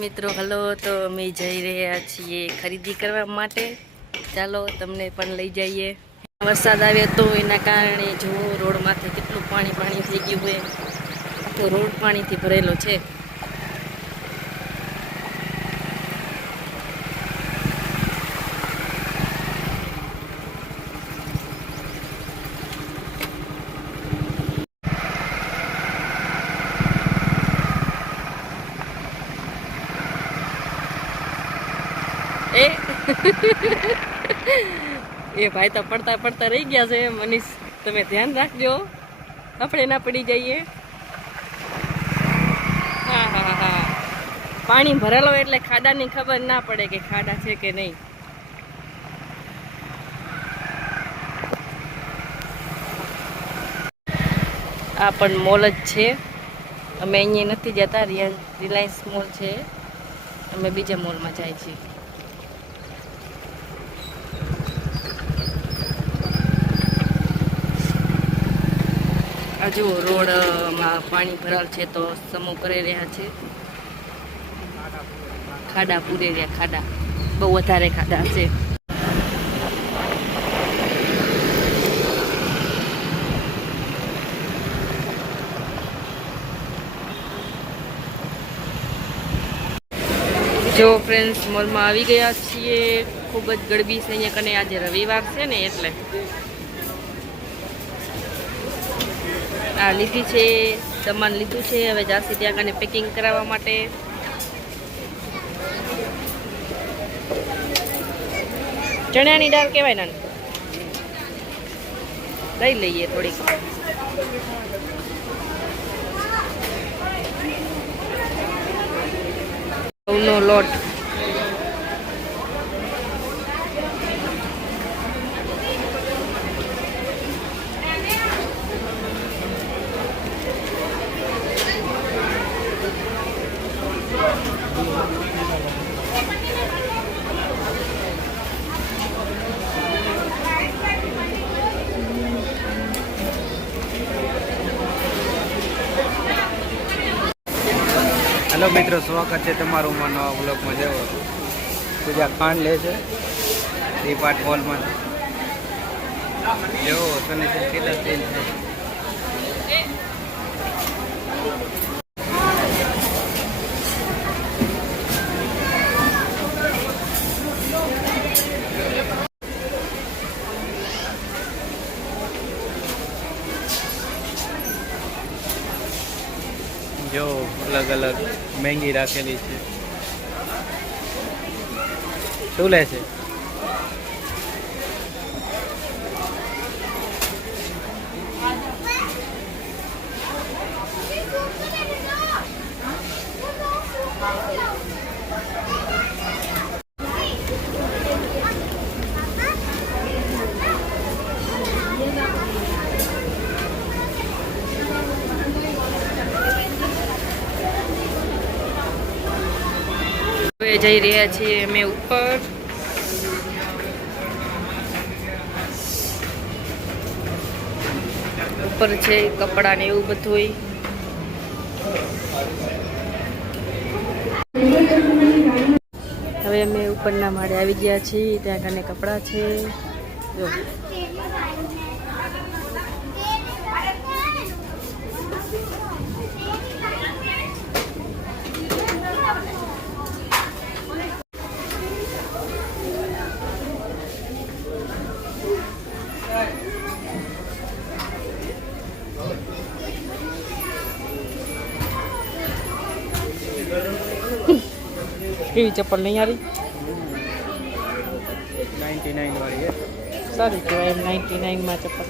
મિત્રો હલો, તો અમે જઈ રહ્યા છીએ ખરીદી કરવા માટે. ચાલો તમને પણ લઈ જઈએ. વરસાદ આવ્યો તો એના કારણે જો રોડમાંથી કેટલું પાણી થઈ ગયું હોય. આખો રોડ પાણીથી ભરેલો છે. એ ભાઈ તો પડતા રહી ગયા છે. મનીષ તમે ધ્યાન રાખજો, આપણે ના પડી જઈએ. હા, પાણી ભરેલો એટલે ખાડાની ખબર ના પડે કે ખાડા છે કે નહીં. આ પણ મોલ જ છે. અમે અહીંયા નથી જતા. રિલાયન્સ મોલ છે, અમે બીજા મોલમાં જાય છીએ. આ જુઓ રોડમાં પાણી ભરાલ છે તો સમૂહ કરી રહ્યા છે. ખાડા પૂરી રહ્યા, ખાડા બહુ વધારે ખાડા છે. જો ફ્રેન્ડ્સ, મોલમાં આવી ગયા છીએ. ખૂબ જ ગરબી છે અહીંયા કને. આજે રવિવાર છે ને એટલે આ લીધી છે, સામાન લીધું છે. હવે જાસી ત્યાં કને પેકિંગ કરાવવા માટે. ચણાની દાળ કહેવાય ને, લઈ લઈએ થોડીક. ઘઉંનો લોટ, હેલો મિત્રો, સ્વાગત છે તમારું નવા બ્લોગમાં. જવો પૂજા ખાંડ લે છે ડીપાર્ટ હોલમાં. જો તને કેટલા તેલ છે. જો અલગ અલગ મહેંગી રાખેલી છે. શું લે છે? જઈ રહ્યા છીએ અમે ઉપર. ઉપર છે કપડા ને એવું બધું. હવે અમે ઉપરના માળે આવી ગયા છીએ. ત્યાં કને કપડા છે. જો કેવી ચપ્પલ નહીં આવી? 99 વાળી સારી કહેવાય એમ. 99માં ચપ્પલ.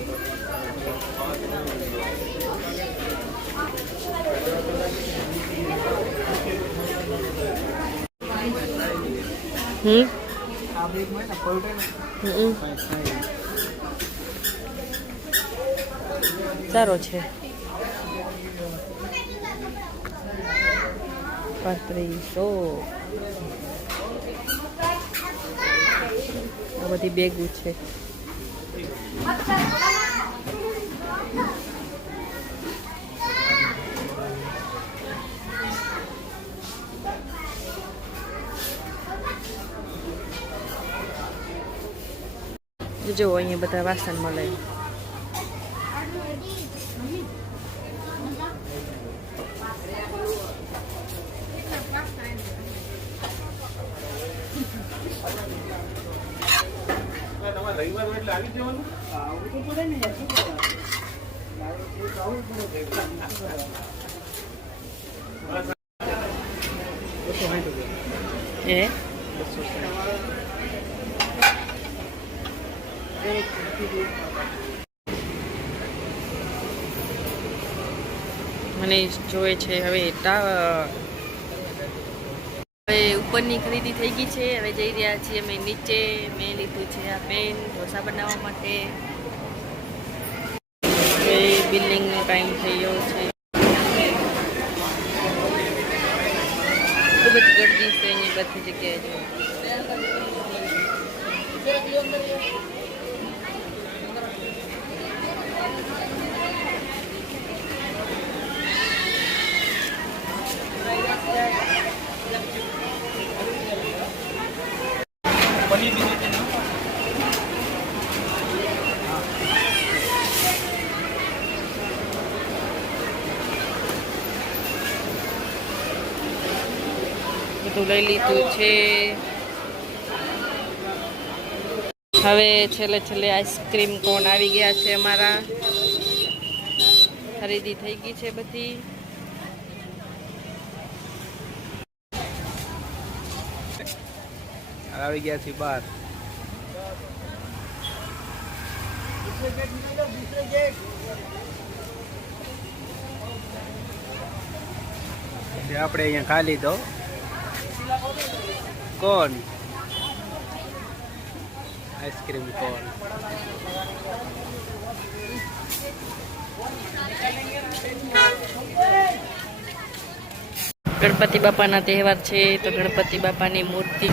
સારો છે. 3500. આ બધી બેગો છે. જો અહીંયા બધા વાસણ મળે. એ મને જોવે છે હવે ઉપરની ખરીદી થઈ ગઈ છે. હવે જઈ રહ્યા છીએ અમે નીચે. મેં લીધું છે આ પેન ઢોસા બનાવવા માટે. હવે બિલ્ડિંગનો ટાઈમ થઈ ગયો છે. ખૂબ જ ગરદી છે એની બધી જગ્યાએ. બધું લઈ લીધું છે. હવે છેલ્લે આઈસ્ક્રીમ કોન આવી ગયા છે. અમારા ખરીદી થઈ ગઈ છે બધી. આવી ગયા છે બહાર. આપણે અહીંયા ખા લીધો કોન આઈસ્ક્રીમ કોન. ગણપતિ બાપાના તહેવાર છે તો ગણપતિ બાપાની મૂર્તિ